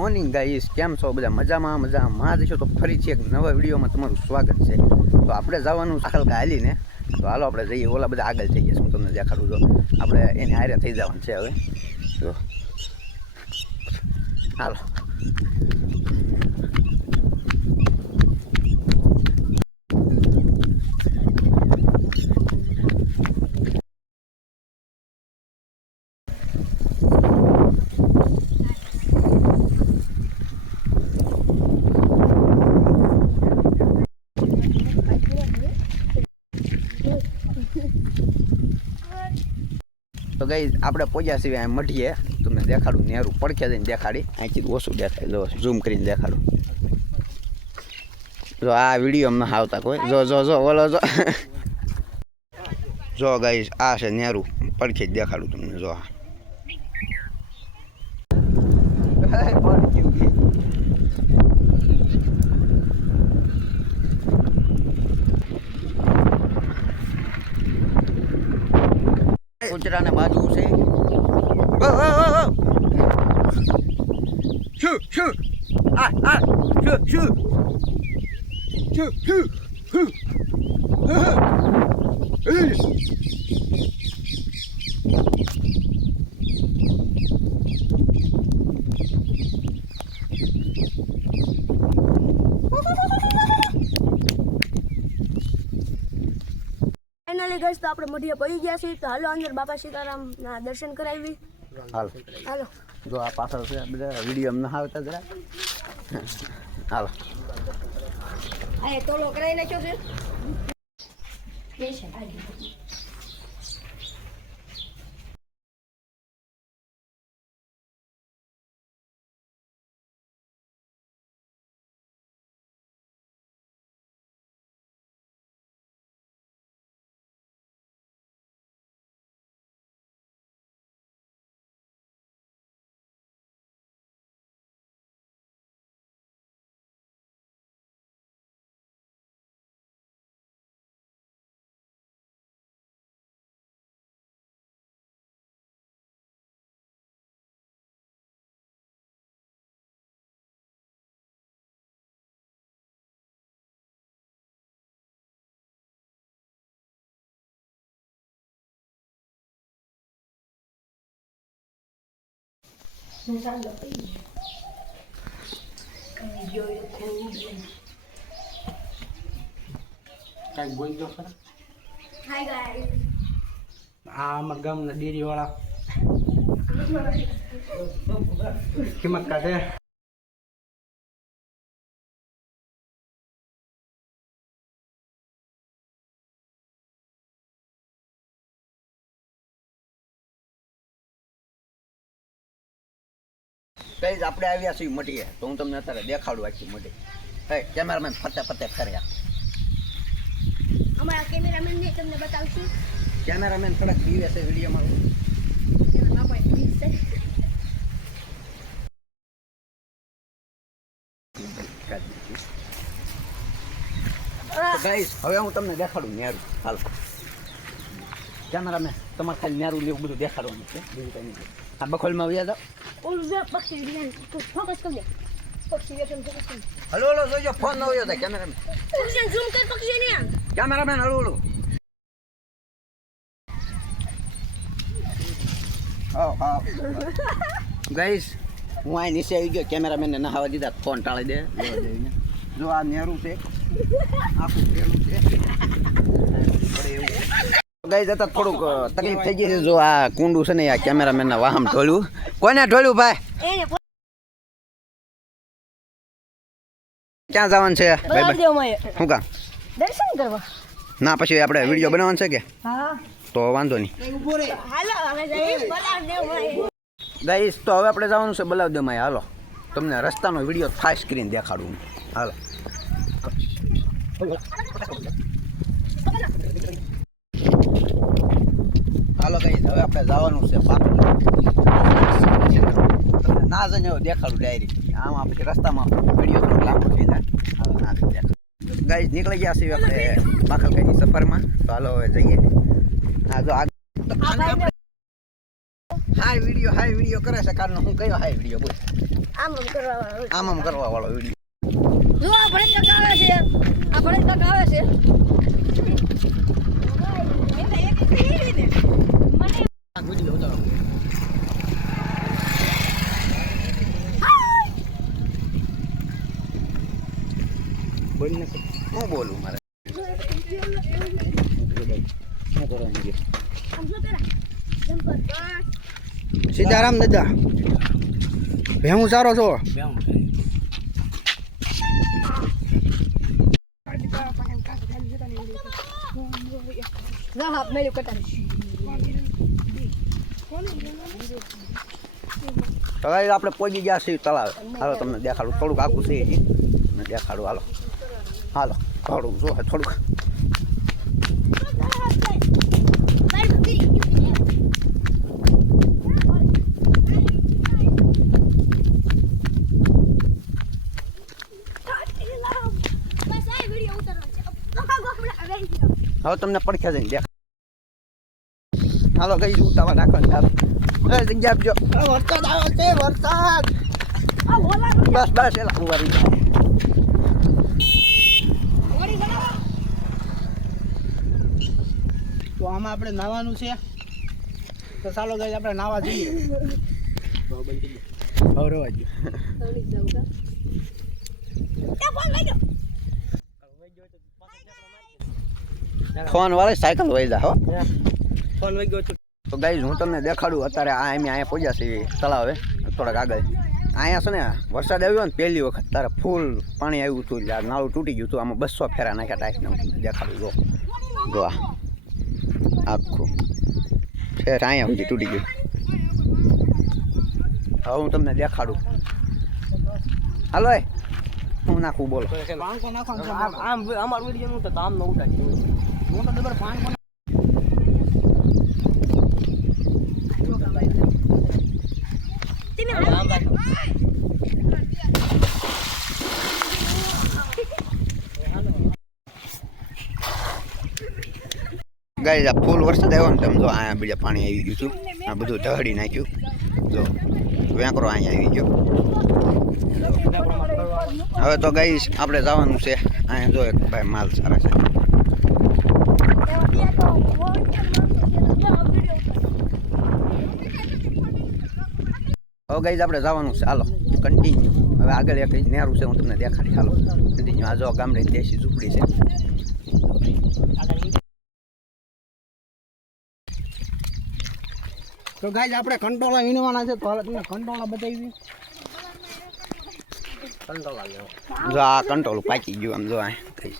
Morning guys કેમ છો? બધા મજામાં? મજામાં જ છો? તો ફરી છે એક નવા વિડીયોમાં તમારું સ્વાગત છે. તો આપણે જવાનું આખલકા હાલીને તો હાલો આપણે જઈએ. ઓલા બધા આગળ જઈએ. હું તમને દેખાડું તો આપણે એની હારે થઈ જવાનું છે હવે. તો હાલો. તો ગઈ આપણે પહોંચ્યા સિવાય મઢીએ. તમને દેખાડું નેરું પડખે જઈને દેખાડી. અહીંથી ઓછું દેખાય. જો ઝૂમ કરીને દેખાડું. જો, આ વીડિયો અમને આવતા કોઈ. જો જો જો, બોલો, જો. જો ગઈ આ છે નેરું પડખે જ દેખાડું તમને, જો, આ. કૂતરાને બાંધવું છે. શું શું? આ આ શું શું? શું શું શું હા, હા. એ. ફાઇનલી ગઈશ તો આપણે મઢિયા પડી ગયા છીએ તો હાલો અંદર બાપા સીતારામ ના દર્શન કરાવી. હાલો. હાલો. જો આ પાછળ છે બધા વીડિયો અમને આવતા જરા. હાલો. આ તોલો કરાવી નાખ્યો છે. કાંઈક બોલજો ખરા. હાય ગાઈસ આ અમારા ગામના ડેરી વાળા કિંમત કાઢે. કઈ આપણે આવ્યા છીએ મટીએ તો હું તમને અત્યારે દેખાડું આખી મટી હે કેમેરામેન ફરતે ફરતે ફર્યા. અમારા કેમેરામેન ને તમને બતાવશું. કેમેરામેન થોડાક પીવે છે વિડીયોમાં. ગાઈસ હવે હું તમને દેખાડું નેરું હાલ. કેમેરામેન તમારે ખાલી નેરું લેવું બધું દેખાડવાનું છે. બીજું કંઈ નહીં. આ બખોલમાં વ્યા તો ફોકસ કરી હલો હલો જોજો ફોન ન હોય કેમેરામેન પક્ષી ઝૂમ કર પક્ષી ને કેમેરામેન હળું હળું હા હા ગાઈસ હું આ નીચે આવી ગયો કેમેરામેનને નહાવા દીધા ફોન ટાળી દે. જો આ નેરું છે આખું પેલું છે ગાઈસ જતા થોડુંક તકલીફ થઈ ગઈ છે. જો આ કુંડું છે ને આ કેમેરામેન ના વાહમ ઢોળ્યું. કોને ઢોળ્યું ભાઈ? ક્યાં જવાનું છે? શું કામ? દર્શન કરવા. ના પછી આપણે વીડિયો બનાવવાનો છે કે? હા. તો વાંધો નહીં. હાલો હવે જઈએ. બોલાવી દે અમારે ગાઈસ તો હવે આપણે જવાનું છે બલાવદેમાં હાલો. તમને રસ્તાનો વીડિયો ફાસ્ટ સ્ક્રીન દેખાડું હાલો. હાલો કઈ હવે આપણે જવાનું છે તમને ના જઈને હવે દેખાડું ડાયરી આમાં પછી રસ્તામાં વીડિયો થોડોક લાંબો થઈ જાય. હવે ના દેખાડું. ગાઈસ નીકળી ગયા છીએ આપણે પાખલકાઈની સફરમાં. તો હાલો હવે જઈએ. હા જો આગળ હાય વીડિયો હાય વીડિયો કરે છે. કારણ હું કયો હાય વીડિયો બોલ. આમ આમ કરવા વાળો. વીડિયો. જો આ કાકા આવે છે. આ કાકા આવે છે. બોલ હું બોલું મારે? સીતારામ દાદા ભેમું સારો છો? તળાવ આપણે પહોંચી ગયા છીએ તળાવ. હાલો, તમને દેખાડું. થોડુંક આખું છે દેખાડું, હાલો. હાલો થોડુંક જો થોડુંક. હવે તમને પડખ્યા જઈને દેખ હાલો, ગઈ ઉતાવા નાખવાનું જગ્યા આપજો. વરસાદ આવે છે, વરસાદ. બસ બસ, એલા, હું વારી તો આમાં આપણે નાવાનું છે. તો ચાલો ગઈ આપણે નાવા જઈએ. હવે રવા ફોન વાળે સાયકલ વહી જા હો. ફોન વઈ ગયો તો. ગાઈઝ હું તમને દેખાડું. અત્યારે આ એમ અહીંયા પહોંચ્યા છે તળાવે થોડાક આગળ. અહીંયા છે ને વરસાદ આવ્યો ને પહેલી વખત તારે ફૂલ પાણી આવ્યું હતું આ નાળું તૂટી ગયું હતું આમાં બસો ફેરા નાખ્યા તમને દેખાડું જો. જો આ આખું. ફેર અહીંયા સુધી તૂટી ગયું. હવે હું તમને દેખાડું. હાલો હું નાખું, બોલો. છે આમ અમારું આમ ન ઉડાડી ગાઈઝ આ ફૂલ વરસાદ આવ્યો ને સમજો અહીંયા બીજા પાણી આવી ગયું હતું. આ બધું ઢહડી નાખ્યું. જો, વેંકરો અહીંયા આવી ગયો. હવે તો ગાઈશ આપણે જવાનું છે. અહીંયા જો એક ભાઈ માલ સારા છે. હવે ગઈ આપણે જવાનું છે. હાલો કન્ટિન્યુ હવે આગળ એક નેરું છે, હું તમને દેખાડી, હાલો. કન્ટિન્યુ આ જો ગામડે દેશી ઝૂંપડી છે. તો ગાઈઝ આપણે કંટોળા વીણવાના છે તો હાલ તમને કંટોળા બતાવી કંટોળા જો આ કંટ્રોલ પાકી ગયું આમ જો આ થઈ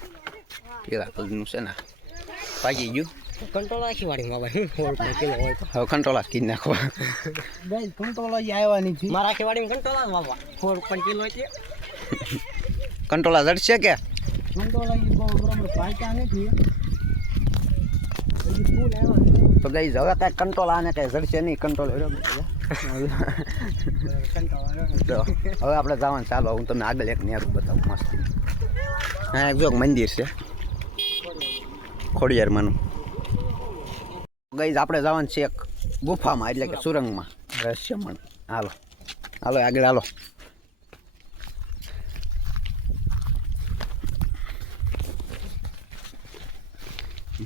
પીળા કલરનું છે ને પાકી ગયું? કંટોળા આખી વાડી માં ભાઈ? સો રૂપિયા કિલો હોય તો. હવે કંટોળા કી નાખવા. ગાઈઝ કંટોળા જે આવ્યા નથી મારા આખી વાડી કંટોળા સો રૂપિયા કિલો છે. કંટ્રોલ જડશે કે? કંટોળા બહુ બરાબર પાક્યા નથી. હજી ફૂલ આવ્યા તો ગઈ હવે કાંઈ કંટ્રોલ આને કાંઈ જડશે નહીં કંટ્રોલ તો હવે આપણે જવાનું. ચાલો, હું તમને આગળ એક નેરું બતાવું મસ્ત. હા એક જો એક મંદિર છે. ખોડિયારમાંનું. ગઈ આપણે જવાનું છે એક ગુફામાં, એટલે કે સુરંગમાં. રહસ્યમણ. હાલો. હાલો, આગળ હાલો.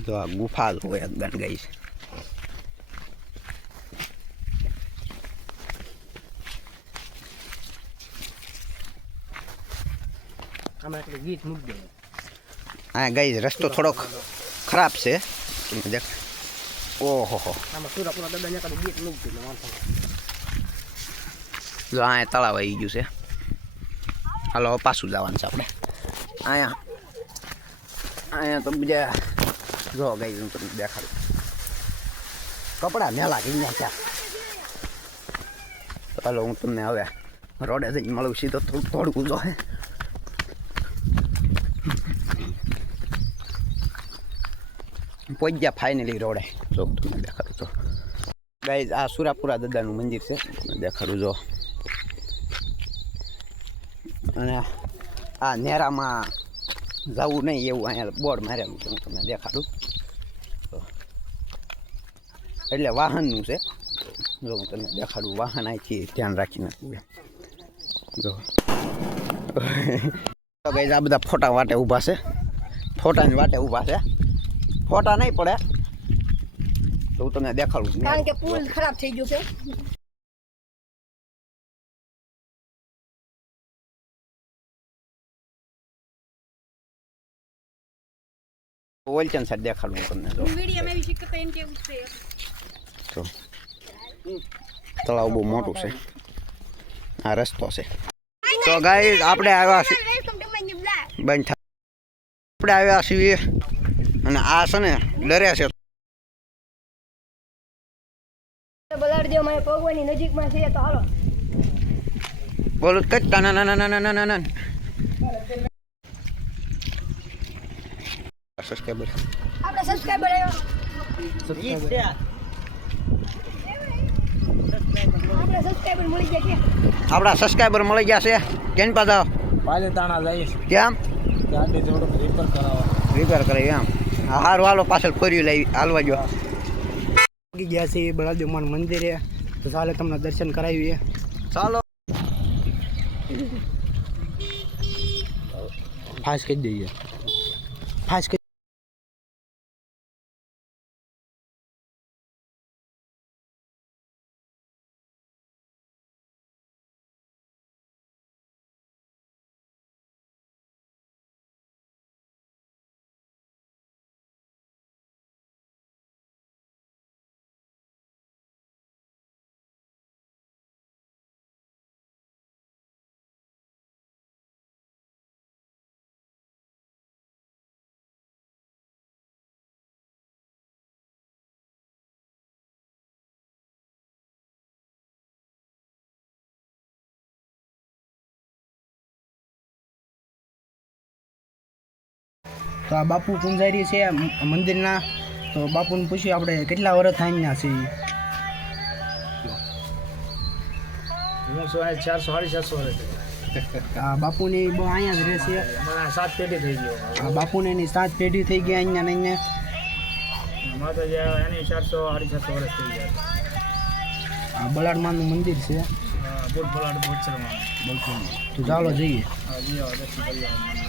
જો આ ગુફા હોય ગણ ગઈ છે આમાં એટલે ગીત મૂકી દે હા ગઈ રસ્તો થોડોક ખરાબ છે. તમે દેખ. ઓહો હો. આમાં સુરાપુરા દાદા ને કાંઈ ગીત મૂકી દે વાંધો નહીં. જો અહીંયા તળાવ આવી ગયું છે. હાલો હવે પાછું જવાનું છે આપણે. અહીંયા. અહીંયા તો બીજા જો ગઈ હું તમને દેખાડું. કપડાં મેલા કઈ છે હાલો હું તમને હવે રોડે જઈને મળું સીધો થોડું થોડું જો હે. પહોંચ્યા ફાઇનલી રોડે. જો, તમને દેખાડું તો. ગાઈઝ આ સુરાપુરા દાદાનું મંદિર છે. દેખાડું જો. અને આ નેરામાં જવું નહીં એવું અહીંયા બોર્ડ મારેલું છે, હું તમને દેખાડું. એટલે વાહનનું છે. જો, હું તમને દેખાડું. વાહન અહીંથી ધ્યાન રાખીને જો. ગાઈઝ આ બધા ફોટા વાટે ઊભા છે. ફોટાની વાટે ઊભા છે. ફોટા નહીં પડે. તો હું તમને દેખાડું. કારણ કે પુલ ખરાબ થઈ ગયું છે. ઓલચન સાઈડ દેખાડું તમને જો. તળાવ બહુ મોટું છે. આ રસ્તો છે. તો ગાઈ આપણે આવ્યા છીએ. બંધ આપણે આવ્યા છીએ અને આ છે ને ડરે છે. બલાડદેવ મારે ભગવાનની નજીકમાં છે તો હાલો. બોલો કચ ના ના ના ના ના ના ના સબસ્ક્રાઈબર આપણે સબસ્ક્રાઈબર આવ્યા. મળી ગયા આપણા સબસ્ક્રાઈબર મળી ગયા છે. કેમ પાછા? પાલીતાણા જઈશ. કેમ? ગાડી થોડુંક રિપેર કરાવવા. રિપેર કરે એમ. હારું હાલો પાછળ ફર્યું લઈ હાલવા જો ગયા છે બળાદેવ માન મંદિરે. તો ચાલે તમને દર્શન કરાવીએ. ચાલો. ફાસ કરી દઈએ. ફાસ તો આ બાપુ પૂંજારી છે મંદિરના. તો બાપુને પૂછ્યું આપણે કેટલા વર્ષ અહીંયા છે? હું સો ચારસો સાડી ચારસો વર્ષ આ બાપુની બહુ અહીંયા જ રહે છે. મને સાત પેઢી થઈ ગયો આ બાપુને એની સાત પેઢી થઈ ગયા અહીંયા ને અહીંયા. માતાજી એની ચારસો સાડી ચારસો વર્ષ થઈ ગયા. આ બલાડમાનું મંદિર છે. બુટ બલાડ બોચરમાં તો ચાલો જઈએ. હા જી દર્શન કરી આવો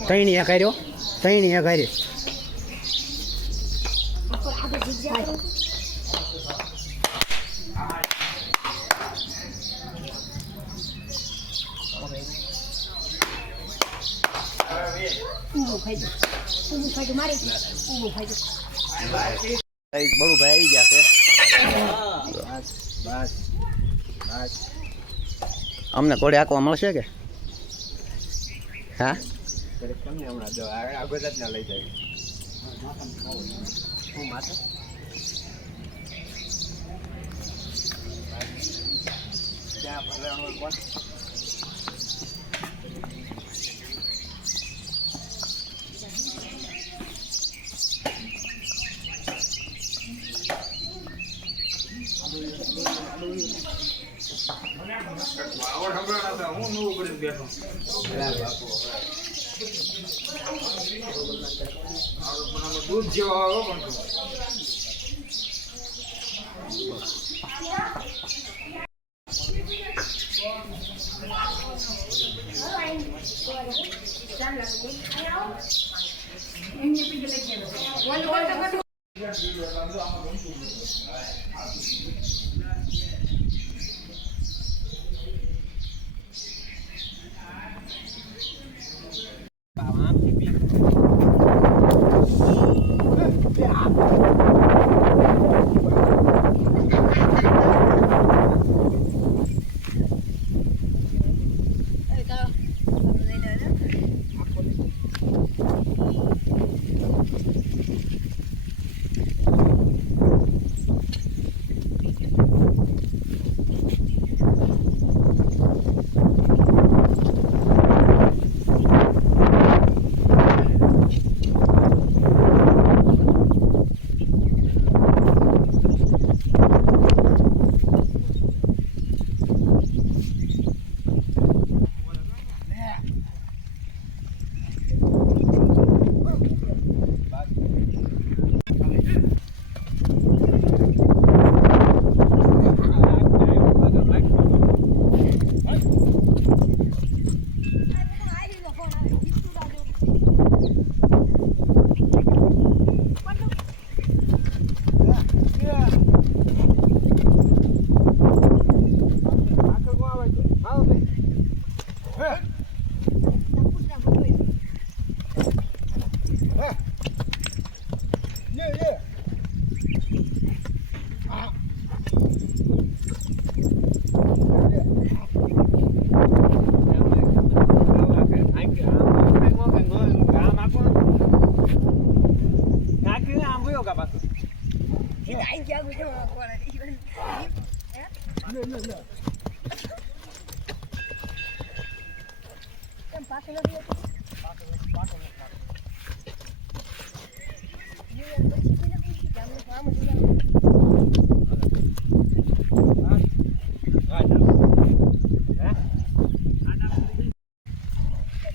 ત્રણ એક હાર્યો ત્રણ એક ઊભું ખાઈ ઊભું ખાઈ દો મારી ઊભું ખાઈ દો બળું ભાઈ આવી ગયા છે. અમને કોડે આંકવા મળશે કે? હા? દૂધ Thank you.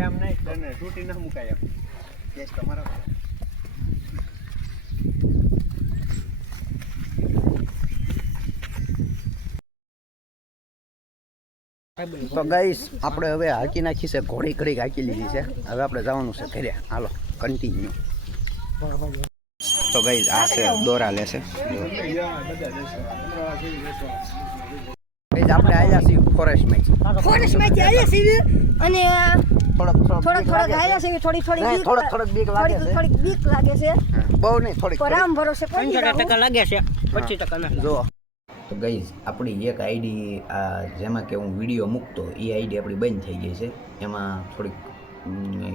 એમ નહીં તને તૂટી ના મુકાય એમ કેસ તમારો તો ગાઈસ આપણે હવે હાકી નાખી છે ઘોડી ઘડીક હાકી લીધી છે. હવે આપણે જવાનું છે ઘરે. હાલો કન્ટિન્યુ તો ગઈ આ છે દોરા લેશે ગાઈસ આપણે આવ્યા છીએ ફોરેસ્ટમાં ફોરેસ્ટમાંથી આવ્યા છીએ અને થોડોક થોડાક થોડાક આવ્યા છીએ થોડી થોડી થોડક થોડક થોડોક થોડોક બીક લાગે થોડીક છે. થોડીક બીક લાગે છે. બહુ નહીં થોડીક આમ ભરોસે પડી જાઉં. લાગે છે પચીસ ટકા ના. જો તો ગઈઝ આપણી એક આઈડી આ જેમાં કે હું વીડિયો મૂકતો, એ આઈડી આપણી બંધ થઈ ગઈ છે. એમાં થોડીક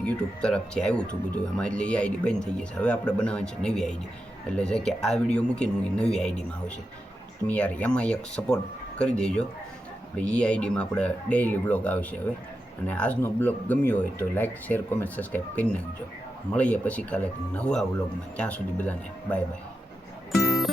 યુટ્યુબ તરફથી આવ્યું હતું બધું. એમાં એટલે એ આઈડી બંધ થઈ ગઈ છે. હવે આપણે બનાવવાની છે નવી આઈડી એટલે જે કે આ વીડિયો મૂકીને હું નવી આઈડીમાં આવશે તમે યાર એમાં એક સપોર્ટ કરી દેજો. એટલે એ આઈડીમાં આપણે ડેઈલી બ્લોગ આવશે હવે. અને આજનો બ્લોગ ગમ્યો હોય તો લાઈક શેર કોમેન્ટ સબસ્ક્રાઈબ કરી નાખજો. મળીએ પછી કાલે નવા બ્લોગમાં ત્યાં સુધી બધાને બાય બાય